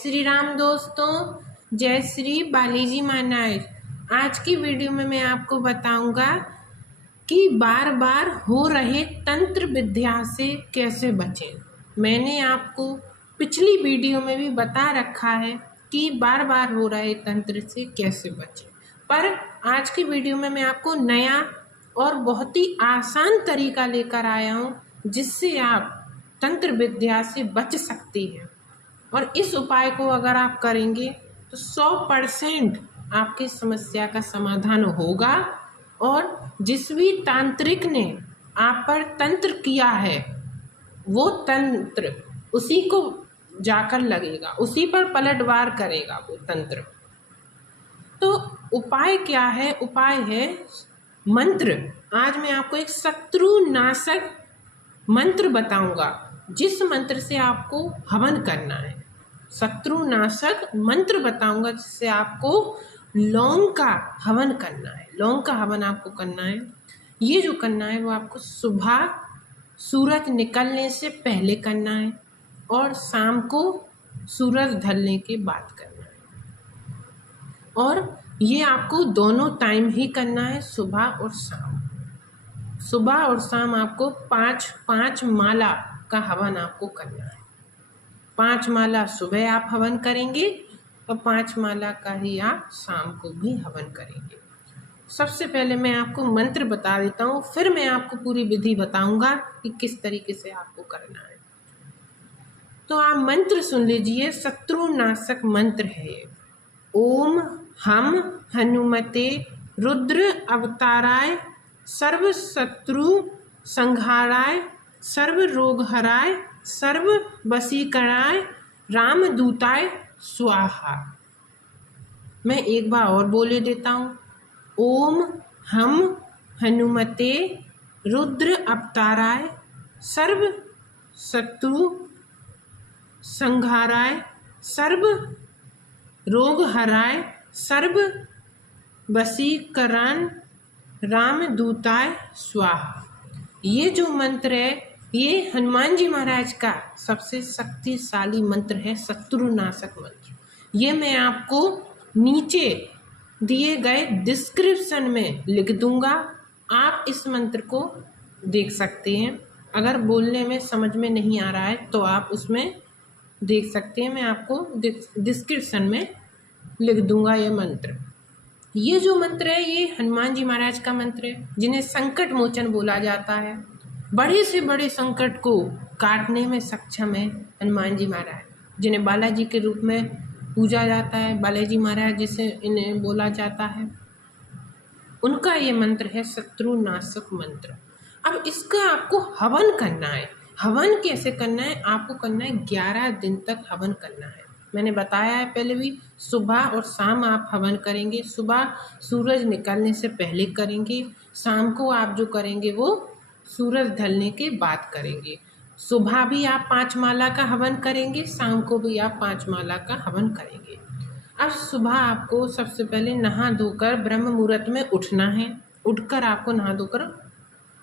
श्री राम दोस्तों, जय श्री बालाजी महाराज। आज की वीडियो में मैं आपको बताऊंगा कि बार बार हो रहे तंत्र विद्या से कैसे बचें। मैंने आपको पिछली वीडियो में भी बता रखा है कि बार बार हो रहे तंत्र से कैसे बचें, पर आज की वीडियो में मैं आपको नया और बहुत ही आसान तरीका लेकर आया हूँ जिससे आप तंत्र विद्या से बच सकती हैं। और इस उपाय को अगर आप करेंगे तो 100% आपकी समस्या का समाधान होगा और जिस भी तांत्रिक ने आप पर तंत्र किया है वो तंत्र उसी को जाकर लगेगा, उसी पर पलटवार करेगा वो तंत्र। तो उपाय क्या है? उपाय है मंत्र। आज मैं आपको एक शत्रुनाशक मंत्र बताऊंगा जिस मंत्र से आपको हवन करना है। शत्रुनाशक मंत्र बताऊंगा जिससे आपको लौंग का हवन करना है। लौंग का हवन आपको करना है। ये जो करना है वो आपको सुबह सूरज निकलने से पहले करना है और शाम को सूरज ढलने के बाद करना है। और ये आपको दोनों टाइम ही करना है, सुबह और शाम। सुबह और शाम आपको 5 माला का हवन आपको करना है। 5 माला सुबह आप हवन करेंगे और 5 माला का ही आप शाम को भी हवन करेंगे। सबसे पहले मैं आपको मंत्र बता देता हूँ, फिर मैं आपको पूरी विधि बताऊंगा कि किस तरीके से आपको करना है। तो आप मंत्र सुन लीजिए। शत्रुनाशक मंत्र है ओम हम हनुमते रुद्र अवताराय सर्व शत्रु संहाराय सर्व रोग हराय सर्व वशीकराय रामदूताय स्वाहा। मैं एक बार और बोले देता हूँ। ओम हम हनुमते रुद्र अवताराय सर्व शत्रु संहाराय सर्व रोग हराय सर्व वशीकरण रामदूताय स्वाहा। ये जो मंत्र है ये हनुमान जी महाराज का सबसे शक्तिशाली मंत्र है, शत्रुनाशक मंत्र। ये मैं आपको नीचे दिए गए डिस्क्रिप्शन में लिख दूंगा। आप इस मंत्र को देख सकते हैं। अगर बोलने में समझ में नहीं आ रहा है तो आप उसमें देख सकते हैं। मैं आपको डिस्क्रिप्शन में लिख दूंगा ये मंत्र। ये जो मंत्र है ये हनुमान जी महाराज का मंत्र है जिन्हें संकट मोचन बोला जाता है। बड़े से बड़े संकट को काटने में सक्षम है हनुमान जी महाराज, जिन्हें बालाजी के रूप में पूजा जाता है। बालाजी महाराज जिसे इन्हें बोला जाता है, उनका ये मंत्र है शत्रुनाशक मंत्र। अब इसका आपको हवन करना है। हवन कैसे करना है? आपको करना है 11 दिन तक हवन करना है। मैंने बताया है पहले भी, सुबह और शाम आप हवन करेंगे। सुबह सूरज निकलने से पहले करेंगे, शाम को आप जो करेंगे वो सूरज ढलने के बाद करेंगे। सुबह भी आप 5 माला का हवन करेंगे, शाम को भी आप 5 माला का हवन करेंगे। अब सुबह आपको सबसे पहले नहा धोकर ब्रह्म मुहूर्त में उठना है। उठकर आपको नहा धोकर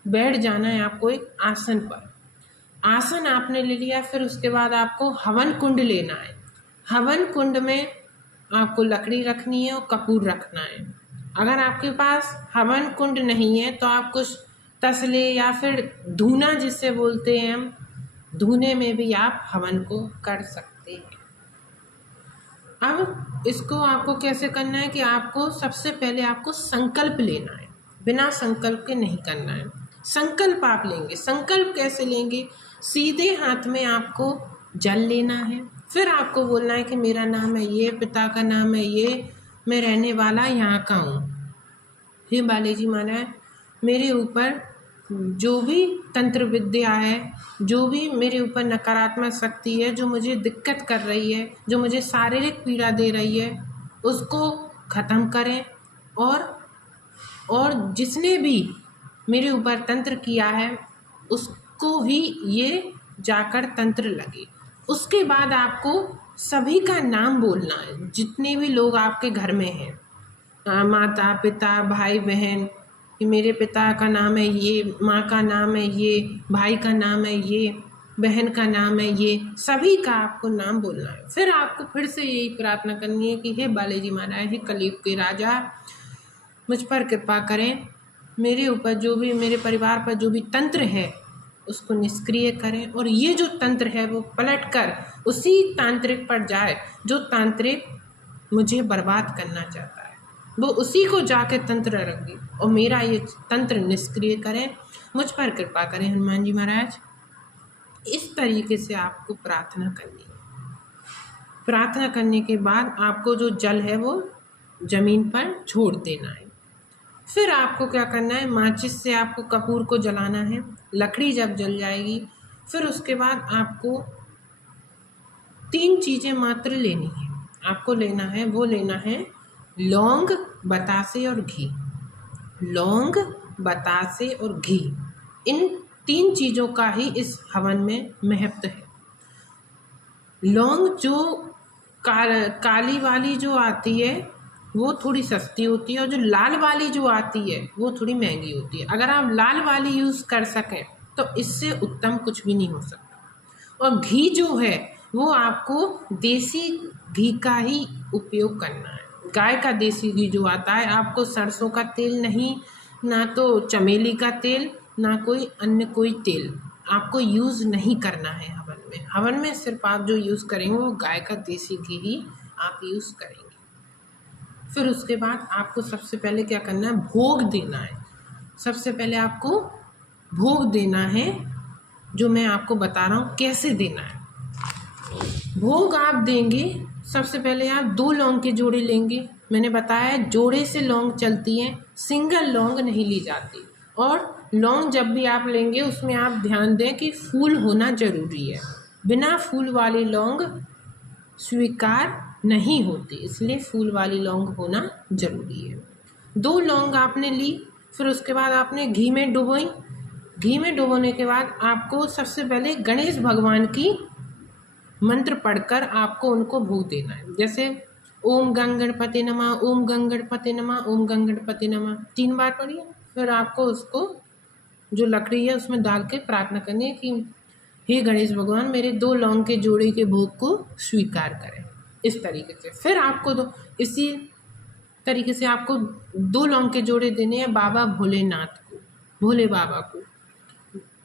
बैठ जाना है आपको एक आसन पर। आसन आपने ले लिया, फिर उसके बाद आपको हवन कुंड लेना है। हवन कुंड में आपको लकड़ी रखनी है और कपूर रखना है। अगर आपके पास हवन कुंड नहीं है तो आप कुछ तसले या फिर धूना जिसे बोलते हैं हम, धूने में भी आप हवन को कर सकते हैं। अब इसको आपको कैसे करना है कि आपको सबसे पहले आपको संकल्प लेना है। बिना संकल्प के नहीं करना है। संकल्प आप लेंगे। संकल्प कैसे लेंगे? सीधे हाथ में आपको जल लेना है। फिर आपको बोलना है कि मेरा नाम है ये, पिता का नाम है ये, मैं रहने वाला यहाँ का हूँ। हे बालाजी महाराज, मेरे ऊपर जो भी तंत्र विद्या है, जो भी मेरे ऊपर नकारात्मक शक्ति है, जो मुझे दिक्कत कर रही है, जो मुझे शारीरिक पीड़ा दे रही है, उसको ख़त्म करें। और जिसने भी मेरे ऊपर तंत्र किया है उसको ही ये जाकर तंत्र लगे। उसके बाद आपको सभी का नाम बोलना है, जितने भी लोग आपके घर में हैं, माता पिता भाई बहन, कि मेरे पिता का नाम है ये, माँ का नाम है ये, भाई का नाम है ये, बहन का नाम है ये, सभी का आपको नाम बोलना है। फिर आपको फिर से यही प्रार्थना करनी है कि हे बालाजी महाराज, हे कलयुग के राजा, मुझ पर कृपा करें, मेरे ऊपर जो भी, मेरे परिवार पर जो भी तंत्र है उसको निष्क्रिय करें, और ये जो तंत्र है वो पलटकर उसी तांत्रिक पर जाए जो तांत्रिक मुझे बर्बाद करना चाहता है, वो उसी को जाके तंत्र रख दी और मेरा ये तंत्र निष्क्रिय करें, मुझ पर कृपा करें हनुमान जी महाराज। इस तरीके से आपको प्रार्थना करनी है। प्रार्थना करने के बाद आपको जो जल है वो जमीन पर छोड़ देना है। फिर आपको क्या करना है, माचिस से आपको कपूर को जलाना है। लकड़ी जब जल जाएगी फिर उसके बाद आपको 3 चीज़ें मात्र लेनी है। आपको लेना है, वो लेना है लौंग, बतासे और घी। लौंग, बतासे और घी, इन 3 चीज़ों का ही इस हवन में महत्व है। लौंग जो काली वाली जो आती है वो थोड़ी सस्ती होती है, और जो लाल वाली जो आती है वो थोड़ी महंगी होती है। अगर आप लाल वाली यूज़ कर सकें तो इससे उत्तम कुछ भी नहीं हो सकता। और घी जो है वो आपको देसी घी का ही उपयोग करना है। गाय का देसी घी जो आता है, आपको सरसों का तेल नहीं, ना तो चमेली का तेल, ना कोई अन्य कोई तेल आपको यूज़ नहीं करना है हवन में। हवन में सिर्फ आप जो यूज़ करेंगे वो गाय का देसी घी ही आप यूज़ करेंगे। फिर उसके बाद आपको सबसे पहले क्या करना है, भोग देना है। सबसे पहले आपको भोग देना है, जो मैं आपको बता रहा हूँ कैसे देना है। भोग आप देंगे, सबसे पहले आप 2 लौंग के जोड़े लेंगे। मैंने बताया जोड़े से लौंग चलती हैं, सिंगल लौंग नहीं ली जाती। और लौंग जब भी आप लेंगे उसमें आप ध्यान दें कि फूल होना ज़रूरी है। बिना फूल वाली लौंग स्वीकार नहीं होती, इसलिए फूल वाली लौंग होना ज़रूरी है। 2 लौंग आपने ली, फिर उसके बाद आपने घी में डुबोई। घी में डुबोने के बाद आपको सबसे पहले गणेश भगवान की मंत्र पढ़कर आपको उनको भोग देना है। जैसे ओम गंग गणपति नमः, ओम गंग गणपति नमः, ओम गंग गणपति नमः 3 बार पढ़िए। फिर आपको उसको जो लकड़ी है उसमें डाल के प्रार्थना करनी है कि हे गणेश भगवान, मेरे 2 लौंग के जोड़े के भोग को स्वीकार करें। इस तरीके से फिर आपको इसी तरीके से आपको 2 लौंग के जोड़े देने हैं बाबा भोलेनाथ को, भोले बाबा को।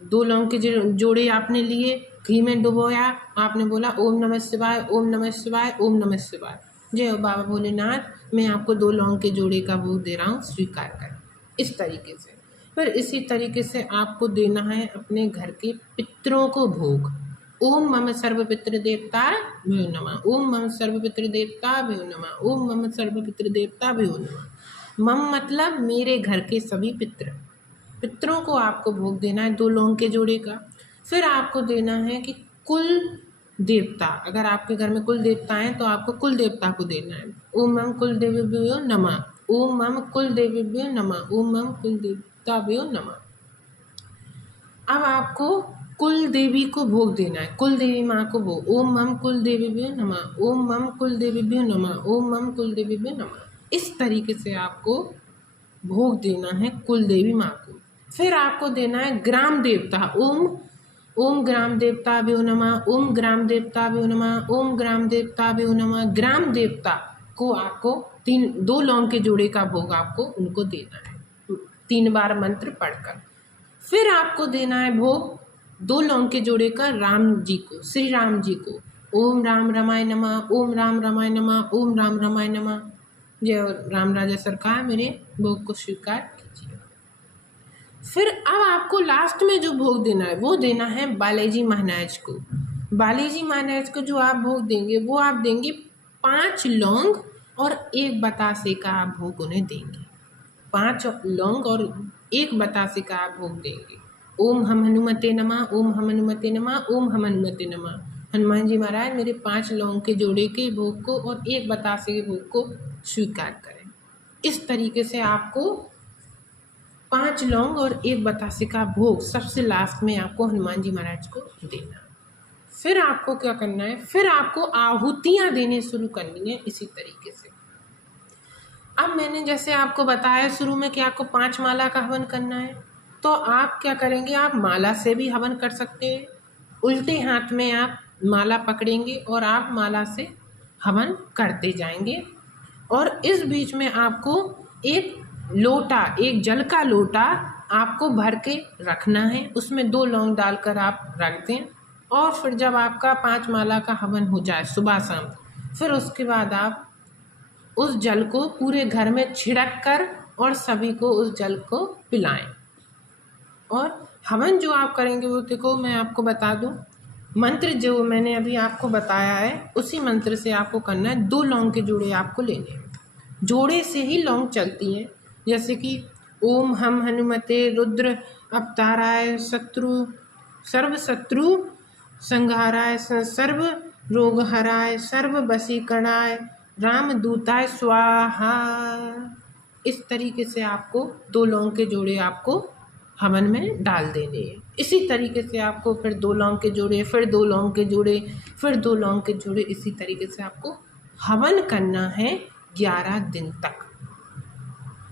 2 लौंग के जोड़े आपने लिए, घी में डुबोया, आपने बोला ओम नमः शिवाय, ओम नमः शिवाय, ओम नमः शिवाय। जय हो बाबा भोलेनाथ, मैं आपको 2 लौंग के जोड़े का भोग दे रहा हूँ, स्वीकार करें। इस तरीके से फिर इसी तरीके से आपको देना है अपने घर के पितरों को भोग। ओम मम सर्व पितृ देवता भ्यो नमः, ओम मम सर्व पितृ देवता भ्यो नमः, ओम मम सर्व पितृ देवता भ्यो नमः। मम मतलब मेरे घर के सभी पितरों को आपको भोग देना है 2 लौंग के जोड़े का। फिर आपको देना है कि कुल देवता, अगर आपके घर में कुल देवता हैं तो आपको कुल देवता को देना है। ओम मम कुल देवीभ्यो नमः, ओम मम कुल देवीभ्यो नमः, ओम मम कुल देवताभ्यो नमः। अब आपको कुल देवी को भोग देना है, कुल देवी माँ को भोग। ओम मम कुल देवीभ्यो नमः, ओम मम कुल देवीभ्यो नमः, ओम मम कुल देवीभ्यो नमः। इस तरीके से आपको भोग देना है कुल देवी माँ को। फिर आपको देना है ग्राम देवता। ओम ग्राम देवताभ्यो नमः, ओम ग्राम देवताभ्यो नमः, ओम ग्राम देवताभ्यो नमः। ग्राम देवता को आपको 2 लौंग के जोड़े का भोग आपको उनको देना है 3 बार मंत्र पढ़कर। फिर आपको देना है भोग 2 लौंग के जोड़े का राम जी को, श्री राम जी को। ओम राम रमाय नमः, ओम राम रमाय नमः, ओम राम रमाय नमः। जय राम राजा सरकार, मेरे भोग को स्वीकार कीजिए। फिर अब आपको लास्ट में जो भोग देना है वो देना है बालाजी महाराज को। बालाजी महाराज को जो आप भोग देंगे वो आप देंगे 5 लौंग और 1 बतासे का आप भोग उन्हें देंगे। 5 लौंग और 1 बतासे का आप भोग देंगे। ओम हम हनुमते नमः, ओम हम हनुमते नमः, ओम हम हनुमते नमः। हनुमान जी महाराज, मेरे 5 लौंग के जोड़े के भोग को और 1 बतासे के भोग को स्वीकार करें। इस तरीके से आपको 5 लौंग और 1 बतासे का भोग सबसे लास्ट में आपको हनुमान जी महाराज को देना। फिर आपको क्या करना है, फिर आपको आहुतियाँ देने शुरू करनी है इसी तरीके से। अब मैंने जैसे आपको बताया शुरू में कि आपको 5 माला का हवन करना है, तो आप क्या करेंगे, आप माला से भी हवन कर सकते हैं उल्टे हाथ में आप माला पकड़ेंगे और आप माला से हवन करते जाएंगे। और इस बीच में आपको एक लोटा, एक जल का लोटा आपको भर के रखना है, उसमें 2 लौंग डालकर आप रख दें। और फिर जब आपका 5 माला का हवन हो जाए सुबह शाम, फिर उसके बाद आप उस जल को पूरे घर में छिड़क कर और सभी को उस जल को पिलाएं। और हवन जो आप करेंगे वो देखो मैं आपको बता दूं, मंत्र जो मैंने अभी आपको बताया है उसी मंत्र से आपको करना है। 2 लौंग के जोड़े आपको लेने हैं, जोड़े से ही लौंग चलती हैं। जैसे कि ओम हम हनुमते रुद्र अवताराय सर्व शत्रु संहाराय सर्व रोग हराय सर्व वशीकरणाय रामदूताय स्वाहा। इस तरीके से आपको 2 लौंग के जोड़े आपको हवन में डाल देने हैं। इसी तरीके से आपको फिर 2 लौंग के जोड़े, फिर 2 लौंग के जोड़े, फिर 2 लौंग के जोड़े, इसी तरीके से आपको हवन करना है 11 दिन तक।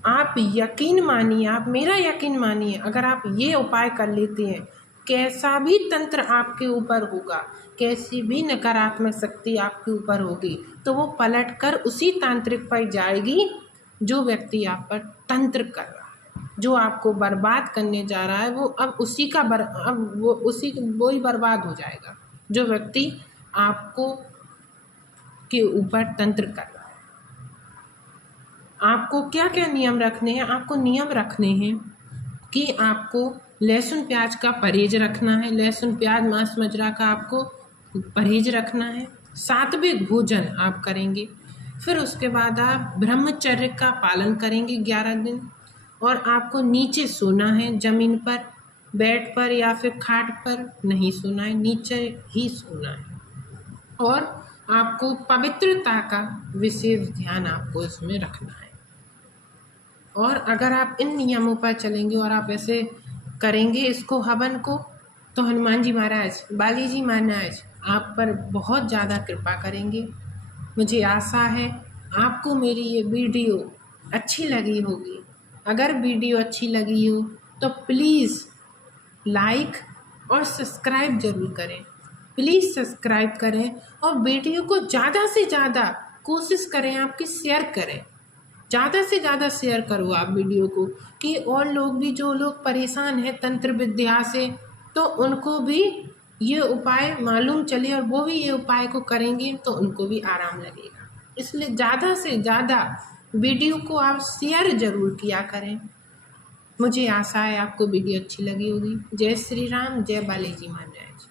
आप यकीन मानिए, आप मेरा यकीन मानिए, अगर आप ये उपाय कर लेते हैं, कैसा भी तंत्र आपके ऊपर होगा, कैसी भी नकारात्मक शक्ति आपके ऊपर होगी, तो वो पलट कर उसी तांत्रिक पर जाएगी जो व्यक्ति आप पर तंत्र कर रहा है, जो आपको बर्बाद करने जा रहा है। वो अब वो ही बर्बाद हो जाएगा जो व्यक्ति आपको के ऊपर तंत्र कर रहा है। आपको क्या क्या नियम रखने हैं? आपको नियम रखने हैं कि आपको लहसुन प्याज का परहेज रखना है, लहसुन प्याज मांस मदिरा का आपको परहेज रखना है। सात्विक भोजन आप करेंगे। फिर उसके बाद आप ब्रह्मचर्य का पालन करेंगे 11 दिन। और आपको नीचे सोना है, ज़मीन पर, बेड पर या फिर खाट पर नहीं सोना है, नीचे ही सोना है। और आपको पवित्रता का विशेष ध्यान आपको इसमें रखना है। और अगर आप इन नियमों पर चलेंगे और आप ऐसे करेंगे इसको, हवन को, तो हनुमान जी महाराज, बाली जी महाराज आप पर बहुत ज़्यादा कृपा करेंगे। मुझे आशा है आपको मेरी ये वीडियो अच्छी लगी होगी। अगर वीडियो अच्छी लगी हो तो प्लीज़ लाइक और सब्सक्राइब ज़रूर करें। प्लीज़ सब्सक्राइब करें और वीडियो को ज़्यादा से ज़्यादा कोशिश करें आपकी शेयर करें। ज़्यादा से ज़्यादा शेयर करो आप वीडियो को, कि और लोग भी, जो लोग परेशान हैं तंत्र विद्या से, तो उनको भी ये उपाय मालूम चले और वो भी ये उपाय को करेंगे तो उनको भी आराम लगेगा। इसलिए ज़्यादा से ज़्यादा वीडियो को आप शेयर ज़रूर किया करें। मुझे आशा है आपको वीडियो अच्छी लगी होगी। जय श्री राम, जय बालाजी महाराज।